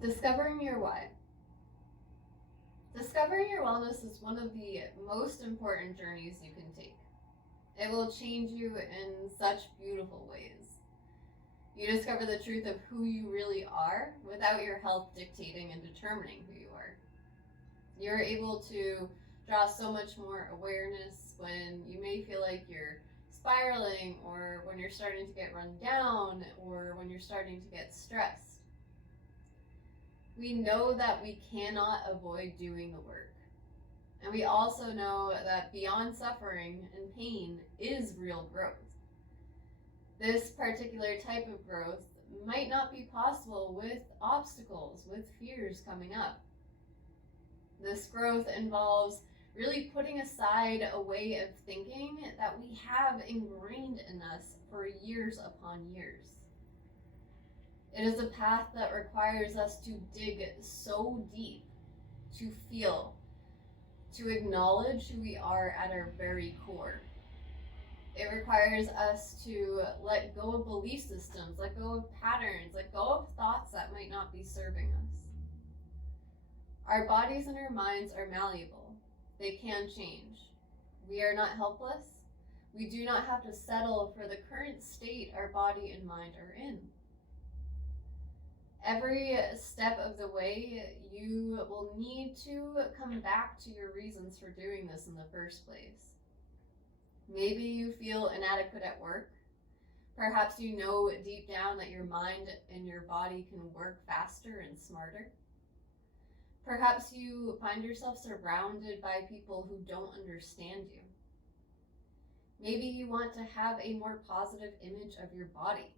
Discovering your why. Discovering your wellness is one of the most important journeys you can take. It will change you in such beautiful ways. You discover the truth of who you really are without your health dictating and determining who you are. You're able to draw so much more awareness when you may feel like you're spiraling, or when you're starting to get run down, or when you're starting to get stressed. We know that we cannot avoid doing the work. And we also know that beyond suffering and pain is real growth. This particular type of growth might not be possible with obstacles, with fears coming up. This growth involves really putting aside a way of thinking that we have ingrained in us for years upon years. It is a path that requires us to dig so deep, to feel, to acknowledge who we are at our very core. It requires us to let go of belief systems, let go of patterns, let go of thoughts that might not be serving us. Our bodies and our minds are malleable. They can change. We are not helpless. We do not have to settle for the current state our body and mind are in. Every step of the way, you will need to come back to your reasons for doing this in the first place. Maybe you feel inadequate at work. Perhaps you know deep down that your mind and your body can work faster and smarter. Perhaps you find yourself surrounded by people who don't understand you. Maybe you want to have a more positive image of your body.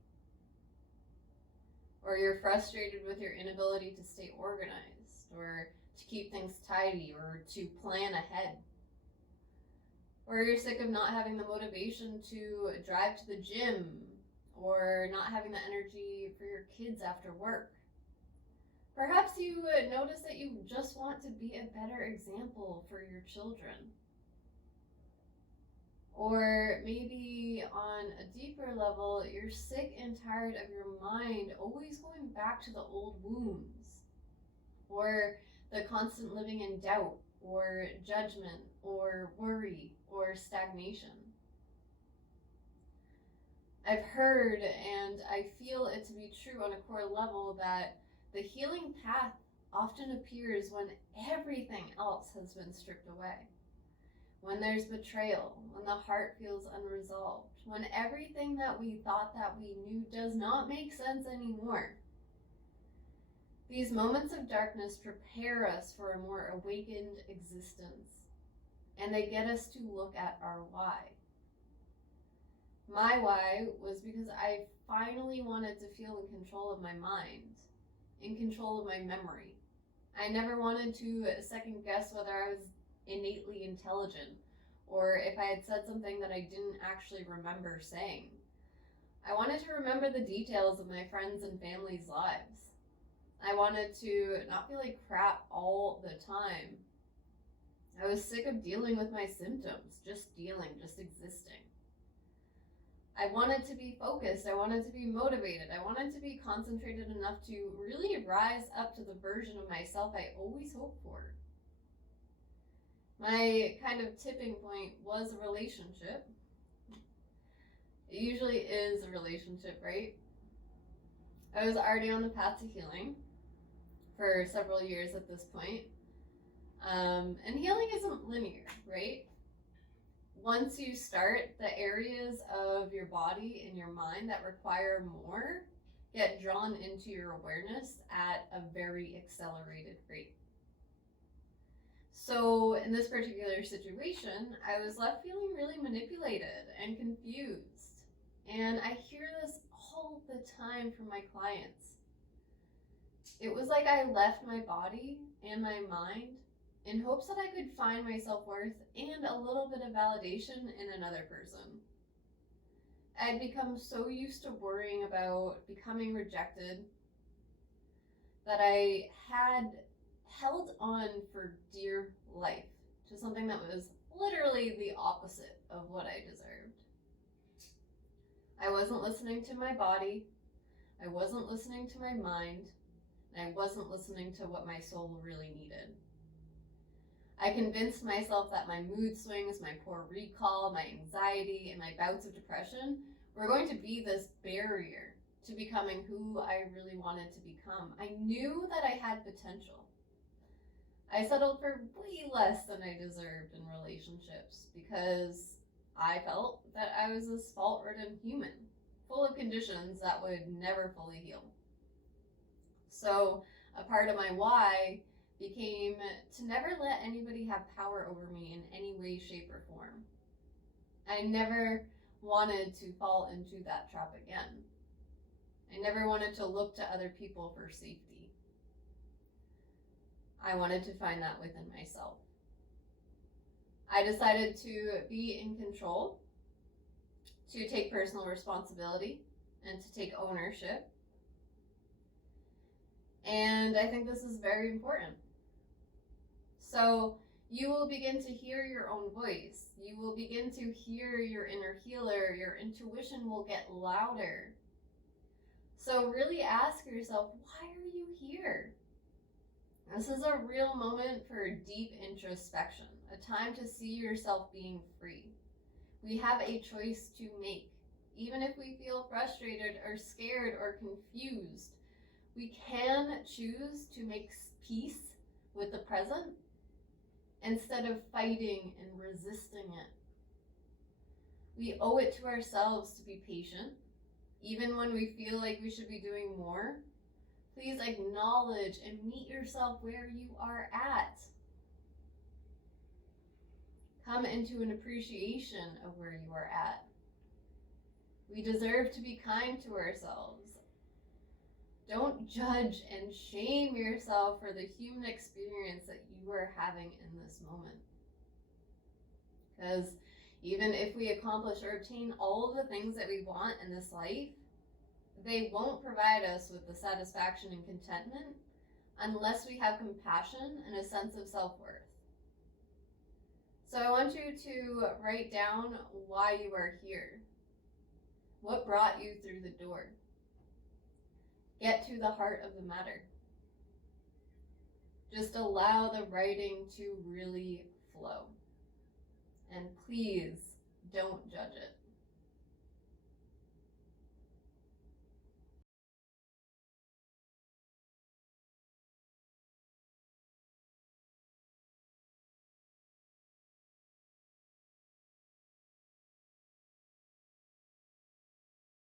Or you're frustrated with your inability to stay organized, or to keep things tidy, or to plan ahead. Or you're sick of not having the motivation to drive to the gym, or not having the energy for your kids after work. Perhaps you notice that you just want to be a better example for your children. Or maybe on a deeper level, you're sick and tired of your mind always going back to the old wounds, or the constant living in doubt, or judgment, or worry, or stagnation. I've heard, and I feel it to be true on a core level, that the healing path often appears when everything else has been stripped away. When there's betrayal, when the heart feels unresolved, when everything that we thought that we knew does not make sense anymore. These moments of darkness prepare us for a more awakened existence, and they get us to look at our why. My why was because I finally wanted to feel in control of my mind, in control of my memory. I never wanted to second guess whether I was innately intelligent, or if I had said something that I didn't actually remember saying. I wanted to remember the details of my friends' and family's lives. I wanted to not feel like crap all the time. I was sick of dealing with my symptoms, just existing. I wanted to be focused, I wanted to be motivated, I wanted to be concentrated enough to really rise up to the version of myself I always hoped for. My kind of tipping point was a relationship. It usually is a relationship, right? I was already on the path to healing for several years at this point. And healing isn't linear, right? Once you start, the areas of your body and your mind that require more get drawn into your awareness at a very accelerated rate. So in this particular situation, I was left feeling really manipulated and confused. And I hear this all the time from my clients. It was like I left my body and my mind in hopes that I could find my self-worth and a little bit of validation in another person. I'd become so used to worrying about becoming rejected that I had held on for dear life to something that was literally the opposite of what I deserved. I wasn't listening to my body. I wasn't listening to my mind. and I wasn't listening to what my soul really needed. I convinced myself that my mood swings, my poor recall, my anxiety, and my bouts of depression were going to be this barrier to becoming who I really wanted to become. I knew that I had potential. I settled for way less than I deserved in relationships because I felt that I was this fault-ridden human, full of conditions that would never fully heal. So a part of my why became to never let anybody have power over me in any way, shape, or form. I never wanted to fall into that trap again. I never wanted to look to other people for safety. I wanted to find that within myself. I decided to be in control, to take personal responsibility, and to take ownership. And I think this is very important. So you will begin to hear your own voice. You will begin to hear your inner healer. Your intuition will get louder. So really ask yourself, why are you here? This is a real moment for deep introspection, a time to see yourself being free. We have a choice to make. Even if we feel frustrated or scared or confused, we can choose to make peace with the present instead of fighting and resisting it. We owe it to ourselves to be patient, even when we feel like we should be doing more. Please acknowledge and meet yourself where you are at. Come into an appreciation of where you are at. We deserve to be kind to ourselves. Don't judge and shame yourself for the human experience that you are having in this moment. Because even if we accomplish or obtain all of the things that we want in this life, they won't provide us with the satisfaction and contentment unless we have compassion and a sense of self-worth. So I want you to write down why you are here. What brought you through the door? Get to the heart of the matter. Just allow the writing to really flow. And please don't judge it.